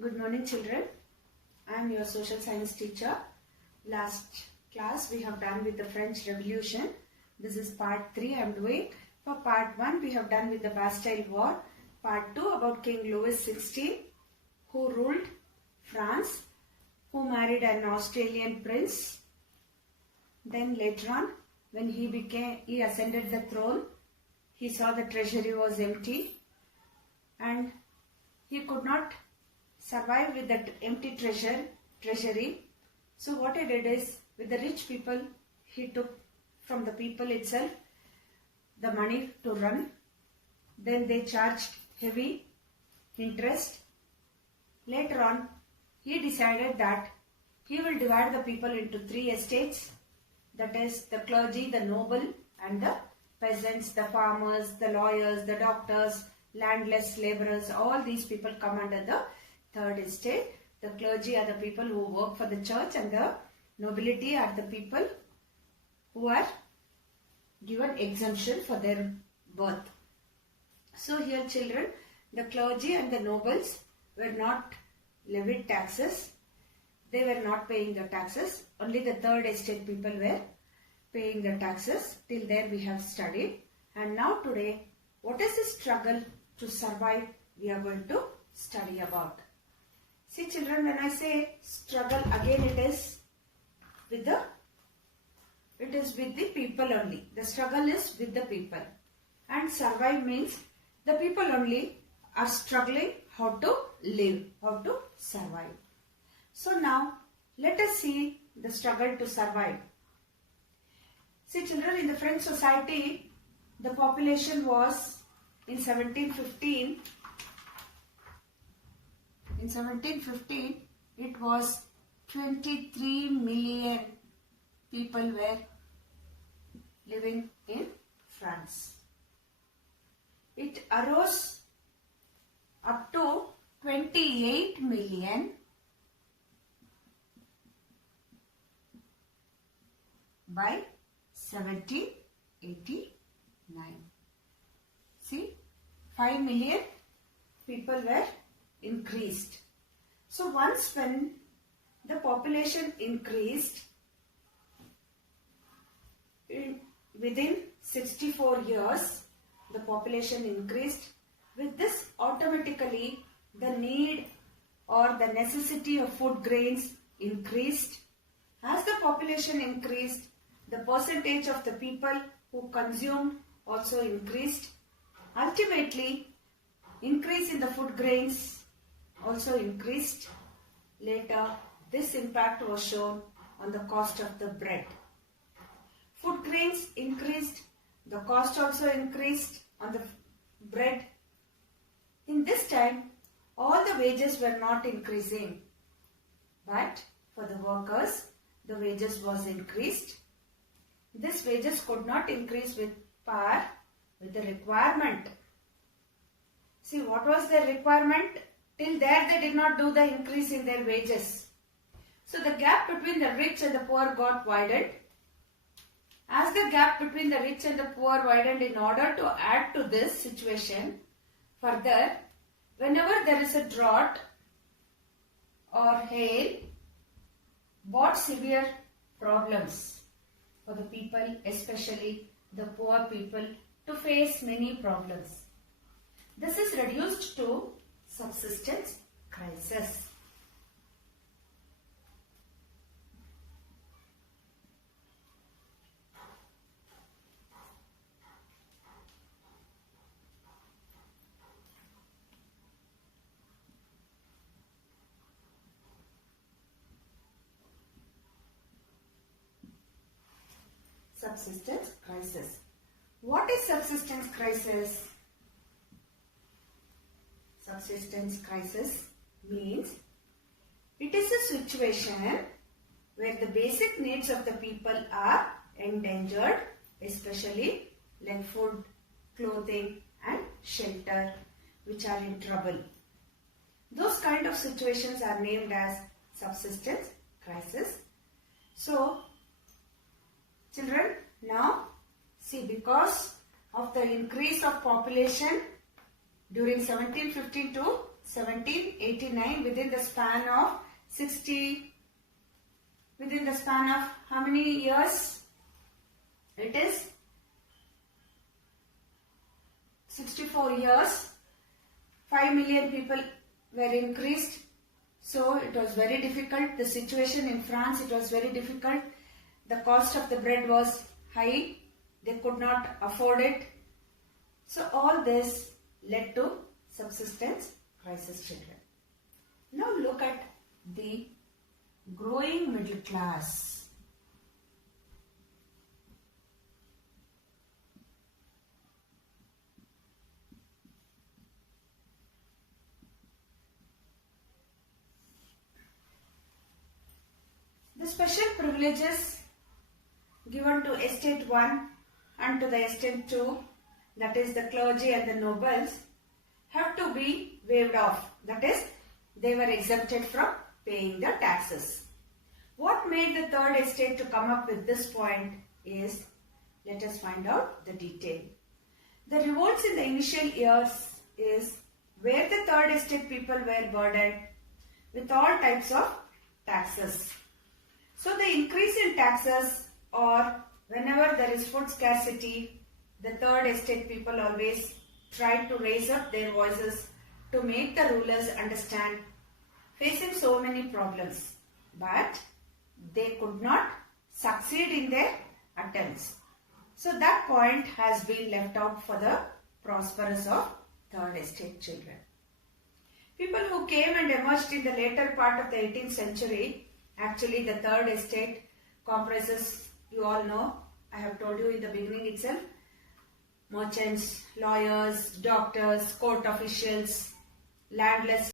Good morning children. I am your social science teacher. Last class we have done with the French Revolution. This is part 3 I am doing. For part 1 we have done with the Bastille War. Part 2 about King Louis XVI who ruled France, who married an Australian prince. Then later on when he ascended the throne, he saw the treasury was empty and he could not survive with that empty treasury. So what he did is, with the rich people, he took from the people itself the money to run. Then they charged heavy interest. Later on, he decided that he will divide the people into 3 estates. That is the clergy, the noble and the peasants, the farmers, the lawyers, the doctors, landless laborers. All these people come under the 3rd estate. The clergy are the people who work for the church and the nobility are the people who are given exemption for their birth. So here children, the clergy and the nobles were not levied taxes. They were not paying the taxes. Only the 3rd estate people were paying the taxes. Till there we have studied. And now today, what is the struggle to survive we are going to study about. See children, when I say struggle, again it is with the people only. The struggle is with the people. And survive means the people only are struggling how to live, how to survive. So now let us see the struggle to survive. See children, in the French society, the population was in 1715. In 1715, it was 23 million people were living in France. It arose up to 28 million by 1789. See, 5 million people were increased. So once when the population increased, within 64 years, the population increased. With this, automatically the need or the necessity of food grains increased. As the population increased, the percentage of the people who consumed also increased. Ultimately, increase in the food grains also increased. Later, this impact was shown on the cost of the bread. Food grains increased, the cost also increased on the bread. In this time, all the wages were not increasing, but for the workers, the wages was increased. This wages could not increase with par with the requirement. See, what was their requirement? Till there they did not do the increase in their wages. So the gap between the rich and the poor got widened. As the gap between the rich and the poor widened, in order to add to this situation, further, whenever there is a drought or hail, brought severe problems for the people, especially the poor people, to face many problems. This is reduced to subsistence crisis. Subsistence crisis. What is subsistence crisis? Subsistence crisis means it is a situation where the basic needs of the people are endangered, especially like food, clothing and shelter, which are in trouble. Those kind of situations are named as subsistence crisis. So, children, now see, because of the increase of population during 1715 to 1789, within the span of how many years? It is 64 years. 5 million people were increased. So it was very difficult. The situation in France, it was very difficult. The cost of the bread was high. They could not afford it. So all this led to subsistence crisis, children. Now look at the growing middle class. The special privileges given to estate 1 and to the estate 2, that is the clergy and the nobles, have to be waived off. That is, they were exempted from paying the taxes. What made the third estate to come up with this point is, let us find out the detail. The revolts in the initial years is where the third estate people were burdened with all types of taxes. So the increase in taxes, or whenever there is food scarcity, the third estate people always try to raise up their voices to make the rulers understand, facing so many problems. But they could not succeed in their attempts. So that point has been left out for the prosperous of third estate children. People who came and emerged in the later part of the 18th century, actually the third estate comprises, you all know, I have told you in the beginning itself, merchants, lawyers, doctors, court officials, landless